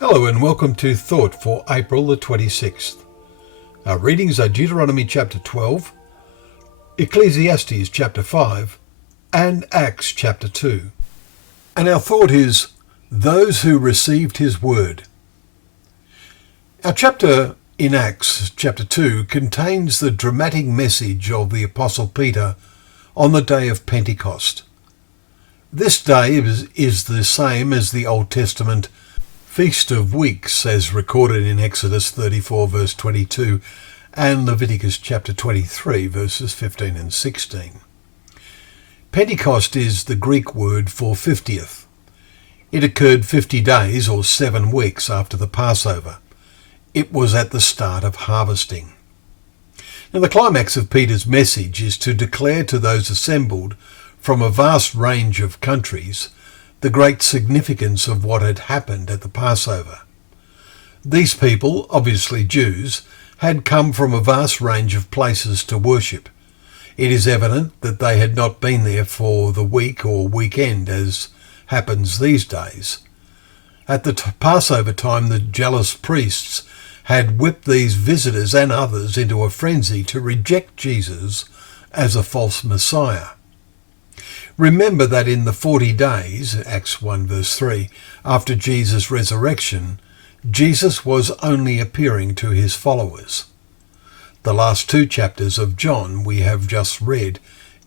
Hello and welcome to Thought for April the 26th. Our readings are Deuteronomy chapter 12, Ecclesiastes chapter 5 and Acts chapter 2. And our thought is, those who received his word. Our chapter in Acts chapter 2 contains the dramatic message of the Apostle Peter on the day of Pentecost. This day is the same as the Old Testament Feast of Weeks, as recorded in Exodus 34 verse 22 and Leviticus chapter 23 verses 15 and 16. Pentecost is the Greek word for 50th. It occurred 50 days or 7 weeks after the Passover. It was at the start of harvesting. Now the climax of Peter's message is to declare to those assembled from a vast range of countries the great significance of what had happened at the Passover. These people, obviously Jews, had come from a vast range of places to worship. It is evident that they had not been there for the week or weekend as happens these days. At the Passover time, the jealous priests had whipped these visitors and others into a frenzy to reject Jesus as a false Messiah. Remember that in the 40 days, Acts 1 verse 3, after Jesus' resurrection, Jesus was only appearing to his followers. The last 2 chapters of John we have just read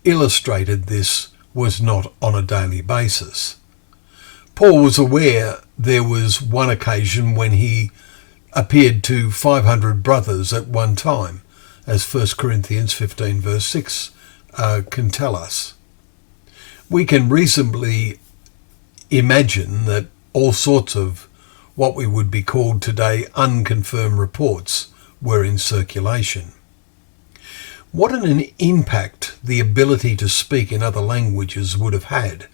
illustrated this was not on a daily basis. Paul was aware there was one occasion when he appeared to 500 brothers at one time, as 1 Corinthians 15 verse 6 can tell us. We can reasonably imagine that all sorts of what we would be called today unconfirmed reports were in circulation. What an impact the ability to speak in other languages would have had.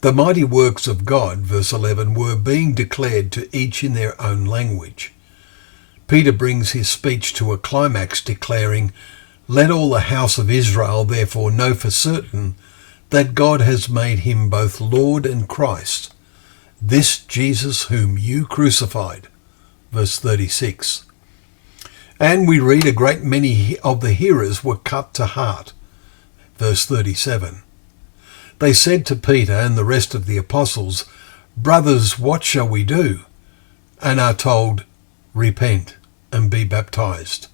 The mighty works of God, verse 11, were being declared to each in their own language. Peter brings his speech to a climax declaring, "Let all the house of Israel therefore know for certain that God has made him both Lord and Christ, this Jesus whom you crucified." Verse 36. And we read a great many of the hearers were cut to heart. Verse 37. They said to Peter and the rest of the apostles, "Brothers, what shall we do?" And are told, "Repent and be baptized.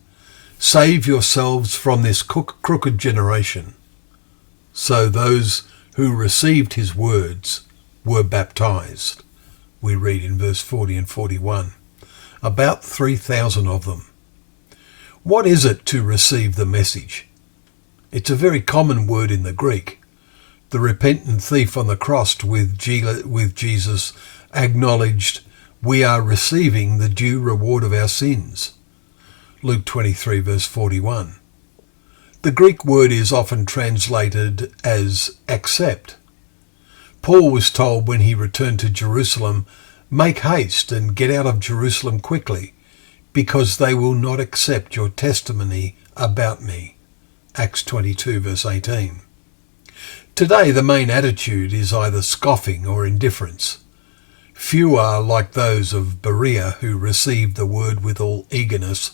Save yourselves from this crooked generation." So those who received his words were baptized. We read in verse 40 and 41. About 3,000 of them. What is it to receive the message? It's a very common word in the Greek. The repentant thief on the cross with Jesus acknowledged, "We are receiving the due reward of our sins." Luke 23 verse 41. The Greek word is often translated as accept. Paul was told when he returned to Jerusalem, "Make haste and get out of Jerusalem quickly, because they will not accept your testimony about me." Acts 22 verse 18. Today the main attitude is either scoffing or indifference. Few are like those of Berea who received the word with all eagerness,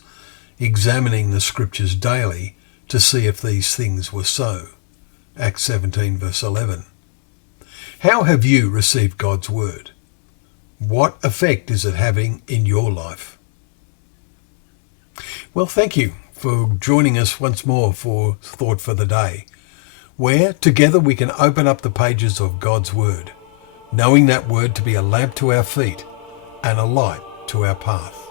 examining the scriptures daily to see if these things were so. Acts 17 verse 11. How have you received God's word? What effect is it having in your life? Well, thank you for joining us once more for Thought for the Day, where together we can open up the pages of God's word, knowing that word to be a lamp to our feet and a light to our path.